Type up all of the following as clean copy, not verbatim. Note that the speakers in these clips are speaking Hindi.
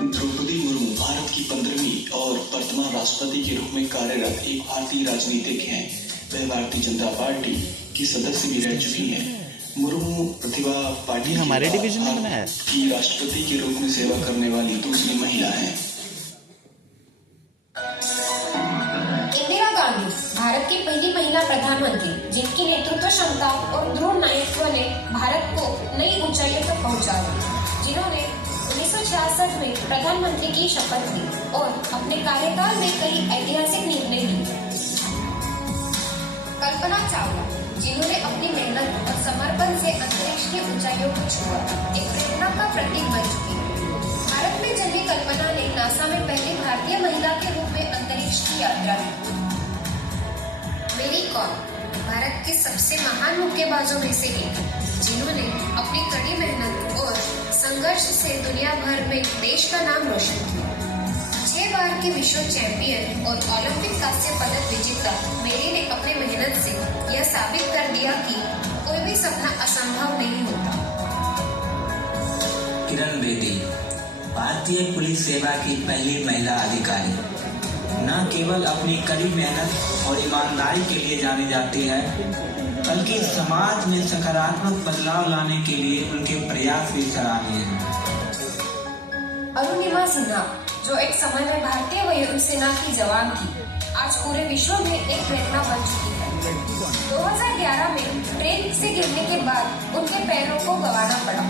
द्रौपदी मुर्मू भारत की 15वीं और वर्तमान राष्ट्रपति के रूप में कार्यरत एक भारतीय राजनीतिक हैं। वह भारतीय जनता पार्टी की सदस्य भी रह चुकी हैं। मुर्मू प्रतिभा पार्टी हमारे डिवीजन में बनाया की राष्ट्रपति के रूप में सेवा करने वाली दूसरी महिला हैं। इंदिरा गांधी भारत की पहली महिला प्रधानमंत्री, जिनकी नेतृत्व क्षमता और दृढ़ नायकत्व ने भारत को नई ऊंचाइयों तक पहुंचा दिया, जिन्होंने 1966 में प्रधानमंत्री की शपथ ली और अपने कार्यकाल में कई ऐतिहासिक निर्णय लिए। कल्पना चावला, जिन्होंने अपनी मेहनत और समर्पण से अंतरिक्ष की ऊंचाइयों को छुआ, एक प्रेरणा का प्रतीक बन चुकी है। भारत में जन्मी कल्पना ने नासा में पहली भारतीय महिला के रूप में अंतरिक्ष की यात्रा की। मेरी कॉम भारत के सबसे महान मुक्केबाजों में से एक, जिन्होंने अपनी कड़ी मेहनत और संघर्ष से दुनिया भर में देश का नाम रोशन किया। 6 बार की विश्व चैंपियन और ओलंपिक कांस्य पदक विजेता मेरी ने अपने मेहनत से यह साबित कर दिया कि कोई भी सपना असंभव नहीं होता। किरण बेदी भारतीय पुलिस सेवा की पहली महिला अधिकारी, न केवल अपनी कड़ी मेहनत और ईमानदारी के लिए जानी जाती है, बल्कि समाज में सकारात्मक बदलाव लाने के लिए उनके प्रयास भी सराहनीय हैं। अरुणिमा सिन्हा, जो एक समय में भारतीय वायुसेना की जवान थी, आज पूरे विश्व में एक प्रेरणा बन चुकी है। 2011 में ट्रेन से गिरने के बाद उनके पैरों को गंवाना पड़ा,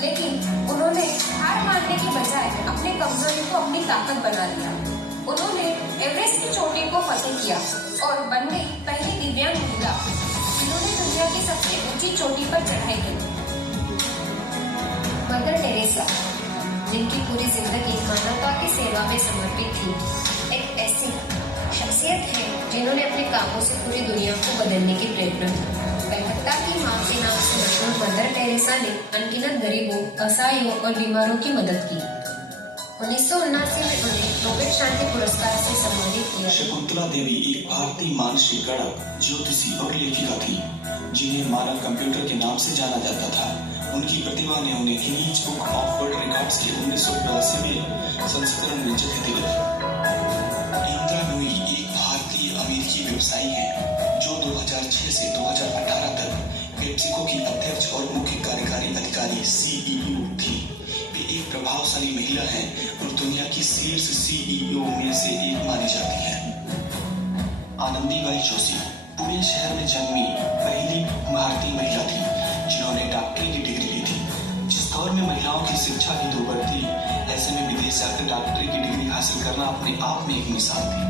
लेकिन उन्होंने हार मानने की बजाय अपने कमजोरी को अपनी ताकत बना लिया। उन्होंने एवरेस्ट की चोटी को फतेह किया और बन गई पहली दिव्यांग महिला जिन्होंने दुनिया की सबसे ऊंची चोटी पर चढ़ाई की। मदर टेरेसा, जिनकी पूरी जिंदगी मानवता की सेवा में समर्पित थी, एक ऐसी शख्सियत है जिन्होंने अपने कामों से पूरी दुनिया को बदलने की प्रेरणा दी। कलकत्ता की मां के नाम से मशहूर मदर टेरेसा ने अनगिनत गरीबों, असहायों और बीमारों की मदद की। 1979 में उन्हें नोबेल शांति पुरस्कार से सम्मानित किया। शकुंतला देवी एक भारतीय मानसिक गणक, ज्योतिषी और लेखिका थी, जिन्हें मानव कंप्यूटर के नाम से जाना जाता था। उनकी प्रतिभा ने उन्हें Guinness book of world records के 1982 संस्करण में जगह दिलाई। इंदिरा नूई एक भारतीय अमेरिकी व्यवसायी हैं, जो 2006 से 2018 तक पेप्सिको की अध्यक्ष और मुख्य कार्यकारी अधिकारी CEO थी। वे एक प्रभावशाली महिला हैं और दुनिया की शीर्ष CEO में से एक मानी जाती हैं। आनंदीबाई जोशी पुणे शहर में जन्मी पहली भारतीय महिला थी, जिन्होंने डॉक्टरी की डिग्री ली थी। जिस दौर में महिलाओं की शिक्षा भी दुर्लभ थी, ऐसे में विदेश जाकर डॉक्टरी की डिग्री हासिल करना अपने आप में एक मिसाल थी।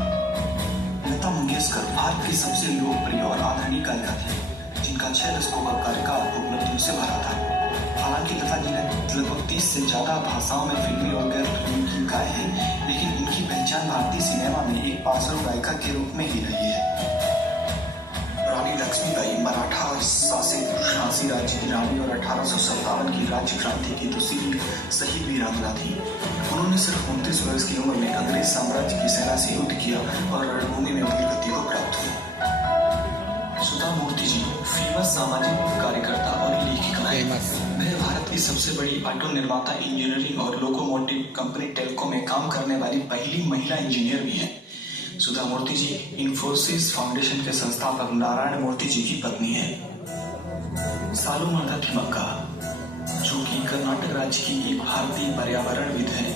लता मंगेशकर भारत की सबसे लोकप्रिय और आदरणीय गायिका थी, जिनका 6 दशकों का कार्यकाल उपलब्धियों से भरा था। हालांकि लता जी ने लगभग 30 से ज्यादा भाषाओं में फिल्मी और गैर फिल्मी गीत गाए हैं, लेकिन इनकी पहचान भारतीय सिनेमा में एक पार्श्व गायिका के रूप में ही रही है। रानी लक्ष्मीबाई मराठा शासित झांसी राज्य की रानी और 1857 की राज्य क्रांति की दूसरी शहीद वीरांगना थी। उन्होंने सिर्फ 29 वर्ष की उम्र में अंग्रेज साम्राज्य की सेना से युद्ध किया और रणभूमि में वीरगति को प्राप्त हुई। सुधा मूर्ति जी फेमस सामाजिक कार्यकर्ता और लेखिका हैं। वह भारत की सबसे बड़ी ऑटो निर्माता, इंजीनियरिंग और लोकोमोटिव कंपनी टेल्को में काम करने वाली पहली महिला इंजीनियर भी हैं। सुधा मूर्ति जी इन्फोसिस फाउंडेशन के संस्थापक नारायण मूर्ति जी की पत्नी हैं। सालुमरदा थिमक्का, जो कि कर्नाटक राज्य की एक भारतीय पर्यावरणविद है,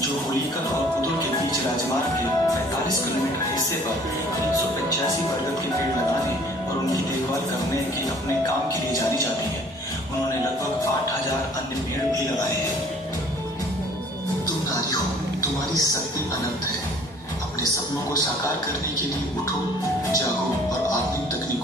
जो होलीकर और पुदुर के बीच राजमार्ग के 45 किलोमीटर हिस्से पर 385 बरगद के पेड़ लगाने और उनकी देखभाल करने के अपने काम के लिए जानी जाती है। उन्होंने लगभग 8000 अन्य पेड़ भी लगाए हैं। तुम नारी हो, तुम्हारी शक्ति अनंत है। अपने सपनों को साकार करने के लिए उठो, जागो और आधुनिक तकनीकों